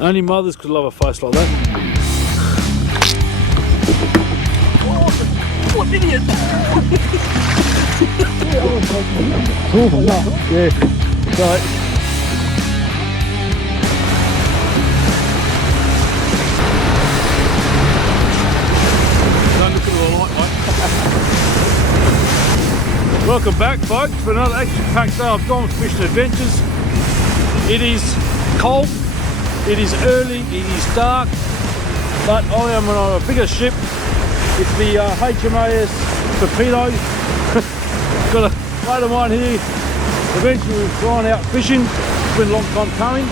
Only mothers could love a face like that. Oh, what an idiot! Yeah. So. Don't look at the light, mate. Welcome back, folks, for another action-packed day of Gone Fishing Adventures. It is cold, it is early, it is dark, but I am on a bigger ship. It's the HMAS Torpedo. Got a mate of mine here. Eventually we've gone out fishing. It's been a long time coming.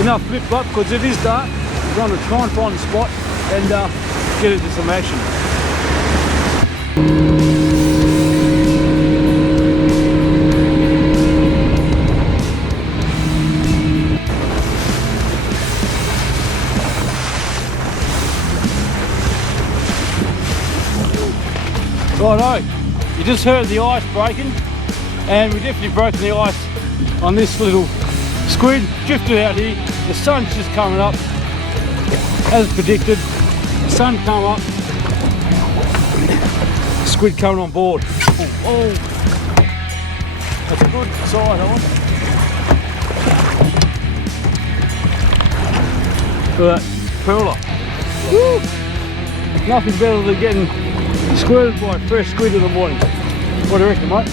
Enough flip up because it is dark. We're going to try and find a spot and get into some action. Righto, you just heard the ice breaking, and we definitely broken the ice on this little squid. Drifted out here, the sun's just coming up, as predicted. The sun come up, squid coming on board. Oh, that's a good size, I want. Look at that pearler. Woo! Nothing better than getting squirted by a fresh squid in the morning. What do you reckon, mate?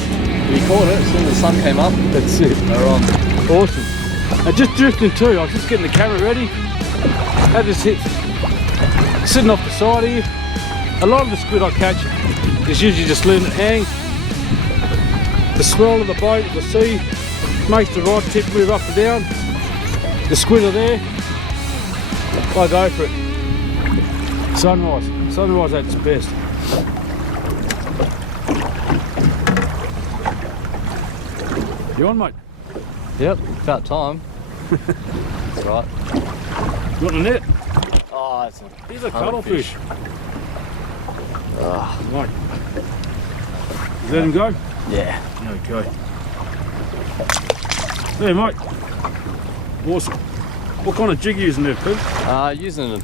We caught it as soon as the sun came up. That's it. They're on. Awesome. And just drifting too. I was just getting the camera ready. Had this hit sitting off the side here. A lot of the squid I catch is usually just letting it hang. The swell of the boat, the sea, makes the rod tip move up and down. The squid are there. I go for it. Sunrise. Sunrise at its best. You on, mate? Yep, about time. That's right. You got a net? Oh, it's a These are cuttlefish. Right. Let him go? Yeah. Okay. There, mate. Awesome. What kind of jig are you using there, Pete? Using a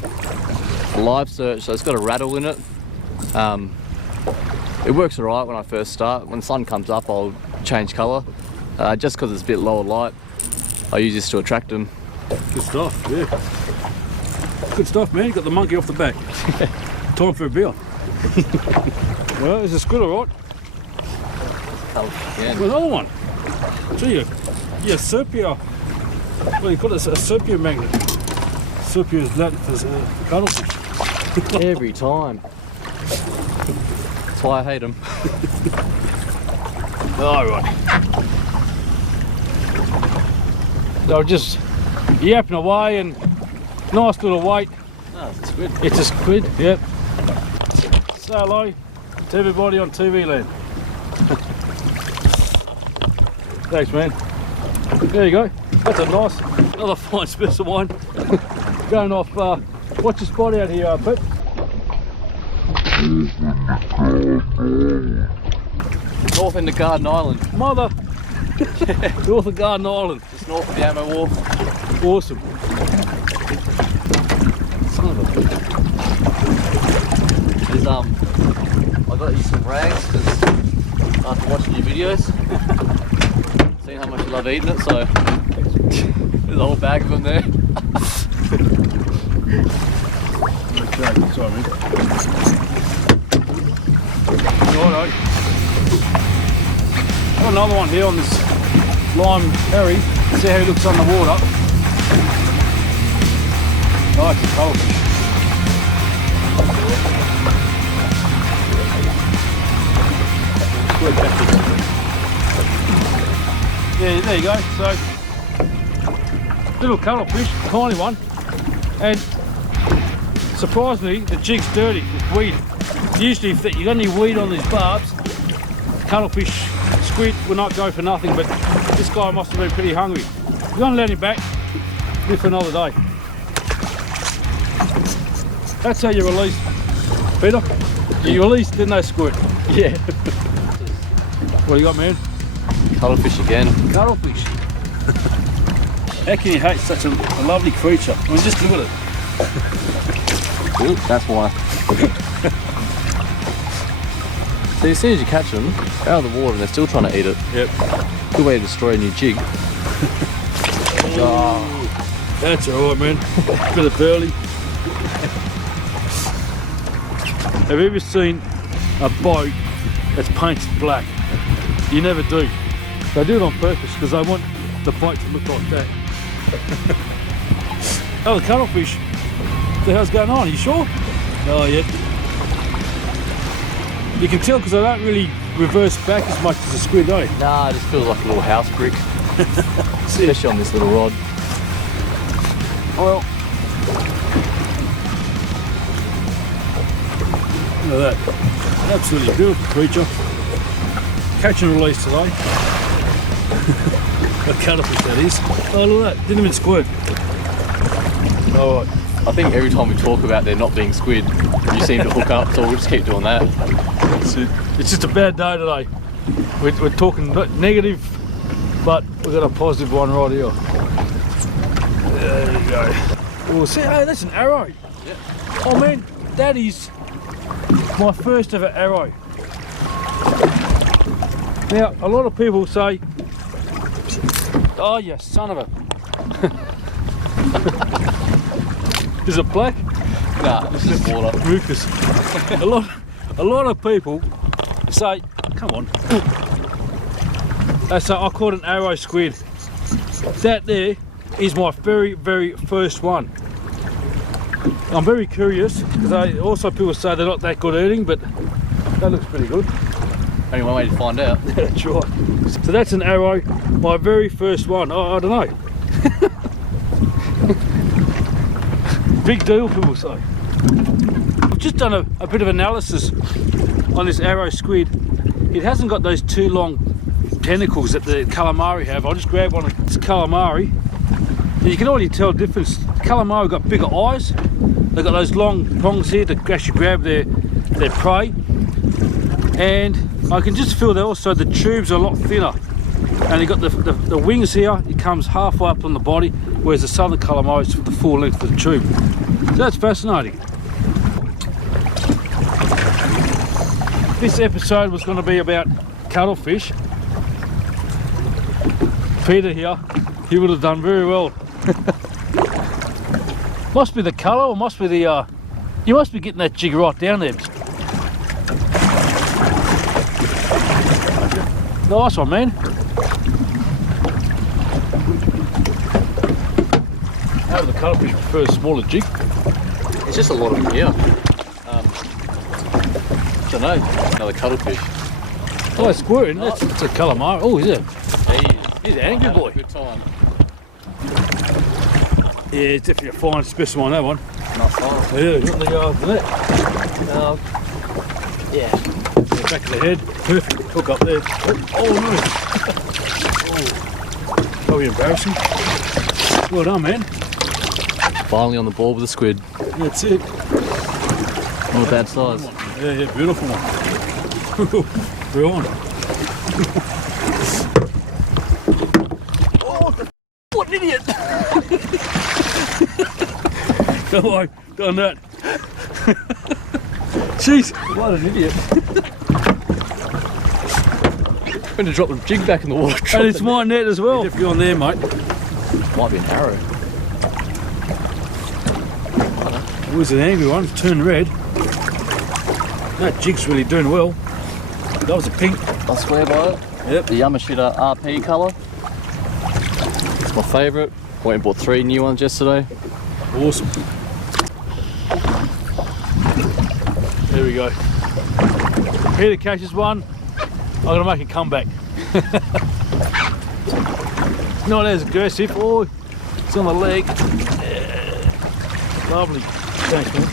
live search, so it's got a rattle in it. It works alright when I first start. When the sun comes up, I'll change colour. Just because it's a bit lower light, I use this to attract them. Good stuff, yeah. Good stuff, man. You got the monkey off the back. Time for a beer. Well, is the squid alright? Another one. Gee, yeah, sepia. What do you call it? A sepia magnet. Sepia is Latin for cuttlefish. Every time. That's why I hate them. Alright. They're just yapping away and nice little weight. Oh, it's a squid. It's a squid, yep. Say hello to everybody on TV land. Thanks, man. There you go. That's a nice, another fine specimen. Going off, what's your spot out here, Pip? North end of Garden Island. Mother! North of Garden Island. Just north of the Ammo Wharf. Awesome. Son of a bitch. There's, I got you some rags because after watching your videos, seeing how much you love eating it, so there's a whole bag of them there. Okay, sorry, man. Righto. Got another one here on this lime herring. See how he looks on the water. Oh, it's a cuttlefish. Yeah, there you go. So, little cuttlefish, tiny one, and surprisingly, the jig's dirty with weed. Usually, if you got any weed on these barbs, cuttlefish, squid will not go for nothing, but this guy must have been pretty hungry. We're going to let him back, live for another day. That's how you release, Peter. You release, then they squirt. Yeah. What do you got, man? Cuttlefish again. Cuttlefish. How can you hate such a lovely creature? I mean, just look at it. That's why. So as soon as you catch them out of the water, they're still trying to eat it. Yep. Good way to destroy a new jig. Oh, that's alright, man. Bit of burley. Have you ever seen a boat that's painted black? You never do. They do it on purpose because they want the boat to look like that. Oh, the cuttlefish. What the hell's going on? Are you sure? Oh, yeah. You can tell because they don't really reverse back as much as a squid, eh? Nah, it just feels like a little house brick. Especially on this little rod. Well, look at that. Absolutely beautiful creature. Catch and release today. A cuttlefish, that is. Oh, look at that. Didn't even squirt. Alright. I think every time we talk about there not being squid, you seem to hook up, so we'll just keep doing that. It's just a bad day today. We're talking negative, but we've got a positive one right here. There you go. Oh, see, hey, that's an arrow. Yeah. Oh man, that is my first ever arrow. Now, a lot of people say, oh, you son of a... Is it black? Nah, this is water. Mucus. a lot of people say, come on. They say, I caught an arrow squid. That there is my very, very first one. I'm very curious because also people say they're not that good eating, but that looks pretty good. Only one way to find out. That's right. So that's an arrow, my very first one. Oh, I don't know. Big deal, people say. I've just done a bit of analysis on this arrow squid. It hasn't got those two long tentacles that the calamari have. I just grabbed one of this calamari. And you can already tell the difference. The calamari got bigger eyes. They've got those long prongs here to actually grab their prey. And I can just feel that also the tubes are a lot thinner. And you've got the wings here, it comes halfway up on the body, whereas the southern calamari is the full length of the tube. So that's fascinating. This episode was going to be about cuttlefish. Peter here, he would have done very well. Must be the colour, or must be the, you must be getting that jig right down there. Nice one, man. How the cuttlefish prefer a smaller jig? It's just a lot of them here. I don't know, another cuttlefish. Oh, that's squirting. That's a calamari. Oh, is it? He's an angry boy. Good time. Yeah, it's definitely a fine specimen on that one. Not far. Yeah, you got the net. Yeah. Back of the head. Perfect hook up there. Oh no. Oh. Probably embarrassing. Well done, man. Finally on the ball with a squid. That's it. Not a bad size. Yeah, beautiful one. We're on. Oh, what an idiot! Don't worry, done that. Jeez, what an idiot. I'm going to drop the jig back in the water. And it's my net as well. If you're on there, mate. Might be an arrow. It was an angry one, it's turned red. That jig's really doing well. That was a pink. I swear by it. Yep. The Yamashita RP colour. It's my favourite. Went and bought 3 new ones yesterday. Awesome. There we go. Peter catches one. I'm going to make a comeback. Not as aggressive. Oh, it's on the leg. Yeah. Lovely. Thanks, man.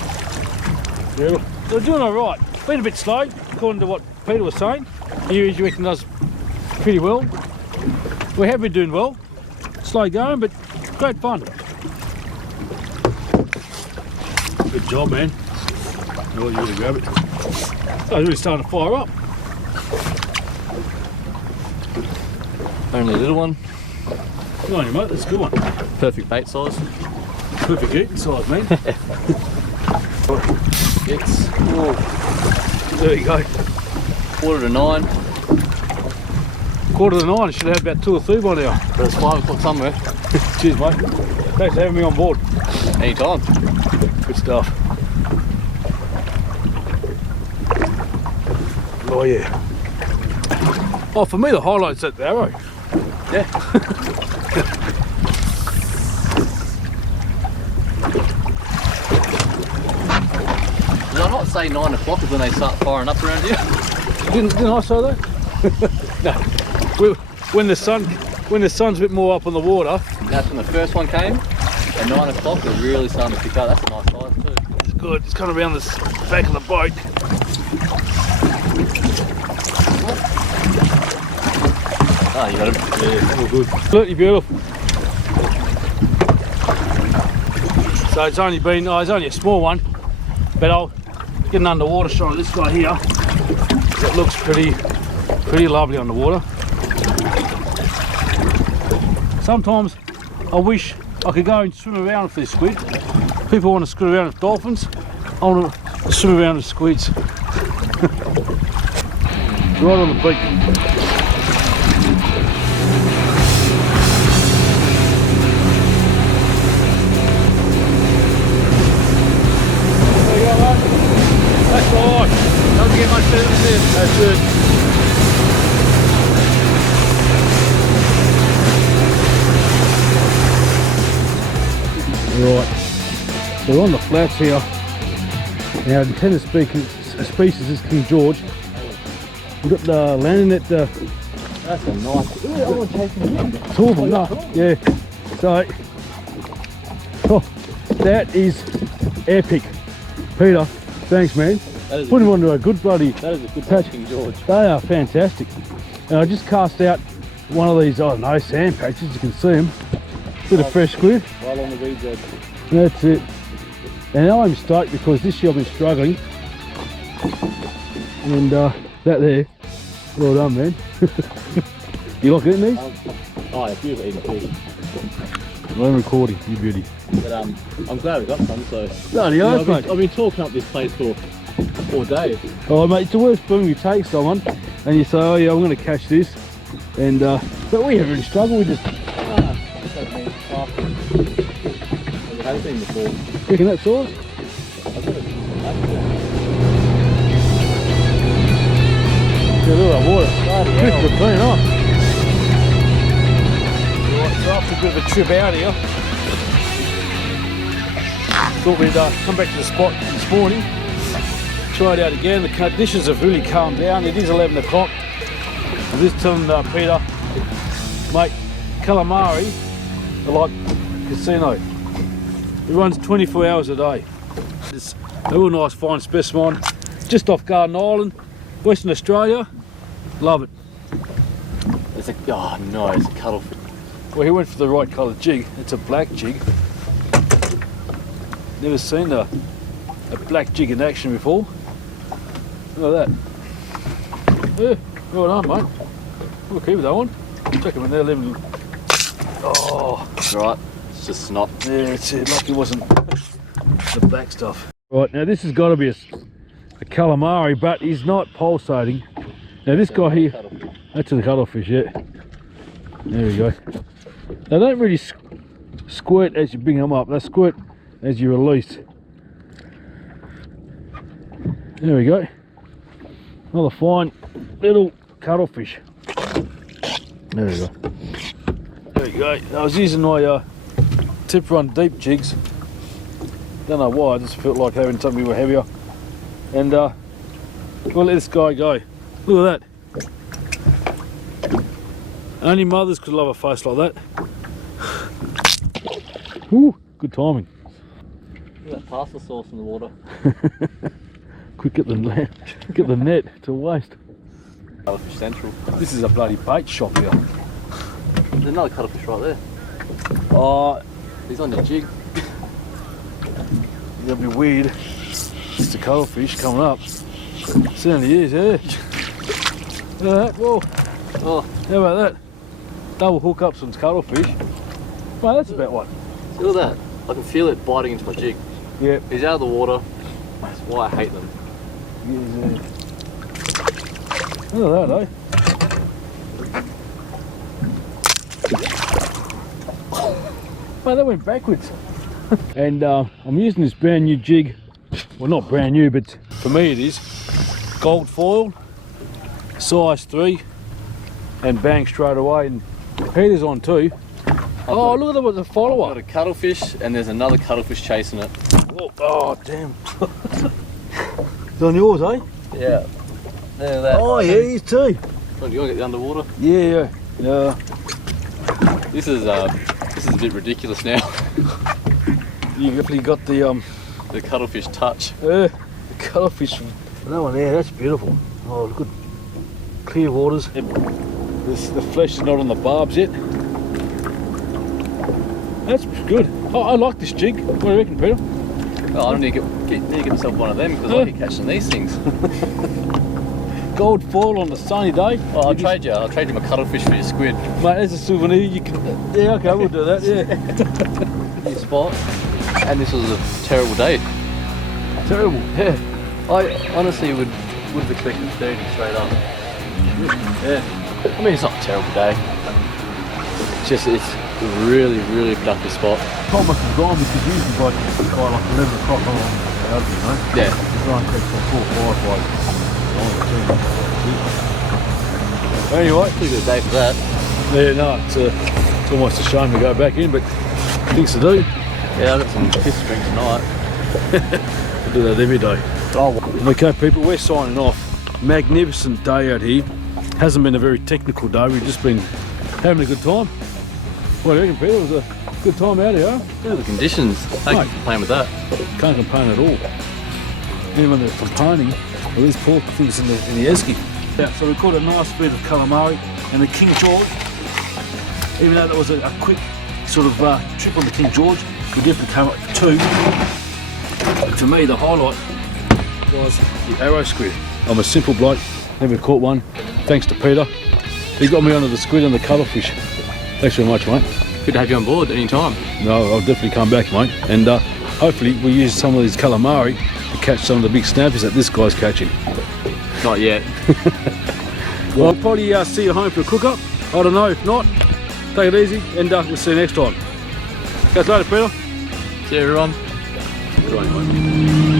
Yeah, they're doing all right. Been a bit slow, according to what Peter was saying. You reckon does pretty well. We have been doing well. Slow going, but great fun. Good job, man. Oh, you really grab it. Oh, it's really starting to fire up. Only a little one. Good on you, mate. That's a good one. Perfect bait size. Perfect eating size, man. It's There you go. 8:45. 8:45. Should have about 2 or 3 by now. But it's 5 o'clock somewhere. Cheers, mate. Thanks for having me on board. Anytime. Good stuff. Oh yeah. Oh, for me the highlight's at the Arrow. Yeah. Did I not say 9 o'clock is when they start firing up around here? Didn't I say that? No. When the sun's a bit more up on the water. That's when the first one came. At 9 o'clock they're really starting to pick up. That's a nice size too. It's good. It's coming around the back of the boat. Oh, you got him? Yeah, all good. Absolutely beautiful. So it's only been, it's only a small one, but I'll get an underwater shot of this guy here. It looks pretty lovely underwater. Sometimes I wish I could go and swim around with these squid. People want to screw around with dolphins. I want to swim around with squids. Right on the beach. That's right. Doesn't get much better than this. That's it. Right. So we're on the flats here. Now, intended species is King George. We've got the landing at the. That's a nice. I want to chase him. Two of them, no. Yeah. So, oh, that is epic. Peter, thanks, man. Put him onto a good bloody. That is a good catch, King George. They are fantastic. And I just cast out one of these, I don't know, sand patches. You can see them. Bit of fresh squid. Right on the reeds edge. That's it. And now I'm stoked because this year I've been struggling. And that there, well done, man. You like eating these? Oh, yeah, beautiful eating fish. I'm recording, you beauty. But I'm glad we got some. So Bloody oath, mate. I've been talking up this place for 4 days. Oh, mate, it's the worst feeling you take someone and you say, oh yeah, I'm going to catch this. And but we haven't really struggled. We just. It has been before. You reckon that sauce? Yeah, look at that water. Crystal clean off. Right, so after a bit of a trip out here, thought we'd come back to the spot this morning, try it out again. The conditions have really calmed down. It is 11 o'clock. I'm just telling Peter, mate, calamari are like casino. It runs 24 hours a day. It's a real nice fine specimen, just off Garden Island, Western Australia. Love it. It's a, oh no, it's a cuttlefish. Well, he went for the right colour jig. It's a black jig. Never seen a black jig in action before. Look at that. Yeah, well done, mate. We'll keep that one. Check him in there, leaving. Oh, That's right. It's just snot. yeah, it's it. Lucky it wasn't the black stuff. Right, now this has got to be a calamari, but he's not pulsating. Now this guy here, that's a cuttlefish, yeah. There we go. They don't really squirt as you bring them up, they squirt as you release. There we go. Another fine little cuttlefish. There we go. There we go. I was using my tip run deep jigs. Don't know why, I just felt like having something a bit heavier. And we'll let this guy go. Look at that. Only mothers could love a face like that. Ooh, good timing. Look at that pasta sauce in the water. Quick, get the net to waste. Cuttlefish Central. This is a bloody bait shop here. There's another cuttlefish right there. Oh, He's on your jig. that'd be weird. It's the cuttlefish coming up. Certainly is, yeah. Look at that, whoa. Oh, How about that? Double hook up some cuttlefish. Well, that's about one. See all that? I can feel it biting into my jig. Yeah. He's out of the water. That's why I hate them. Yeah. Look at that, eh? Well, that went backwards. And I'm using this brand new jig. Well, not brand new, but for me it is. Gold foiled, size 3, and bang straight away. And Peter's on too. Oh, look at the follower. I've got a cuttlefish, and there's another cuttlefish chasing it. Oh, damn. It's on yours, eh? Yeah. There, that. Oh, yeah, he's too. Oh, do you want to get the underwater? Yeah. This is a bit ridiculous now. You definitely got the cuttlefish touch. the cuttlefish. That one there, that's beautiful. Oh, good clear waters. The flesh is not on the barbs yet. That's good. Oh, I like this jig. What do you reckon, Peter? Oh, I need to get myself one of them because I keep catching these things. Gold foil on a sunny day. Oh, I'll trade you my cuttlefish for your squid. Mate, as a souvenir, you can. Yeah, okay, we'll do that. Yeah. Your spot. And this was a terrible day. Terrible. Yeah. I honestly would have expected 30 straight up. Yeah. I mean, it's not a terrible day. It's really, really productive spot. Time must have gone because usually by like 11 o'clock I'm out, you know. Yeah. Try and catch like 4 or 5 like. Anyway, Pretty good day for that. yeah, no, it's almost a shame to go back in, but things to do. Yeah, I've got some fish to drink tonight. We'll do that every day. Okay, people, we're signing off. Magnificent day out here. Hasn't been a very technical day. We've just been having a good time. What do you reckon, Peter? It was a good time out here, huh? Yeah, the conditions. Thank you for playing with that. Can't complain at all. Even when they're complaining, well, these poor things in the esky. Yeah, so we caught a nice bit of calamari and the King George. Even though that was a quick sort of trip on the King George, we definitely came up with 2. But for me, the highlight was the Arrow Squid. I'm a simple bloke, never caught one. Thanks to Peter. He got me onto the squid and the cuttlefish. Thanks very much, mate. Good to have you on board any time. No, I'll definitely come back, mate. And hopefully we'll use some of these calamari to catch some of the big snappers that this guy's catching. Not yet. Well, I'll probably see you home for a cook-up. I don't know, if not, take it easy and we'll see you next time. Catch you later, Peter. See you, everyone. Good on you, mate.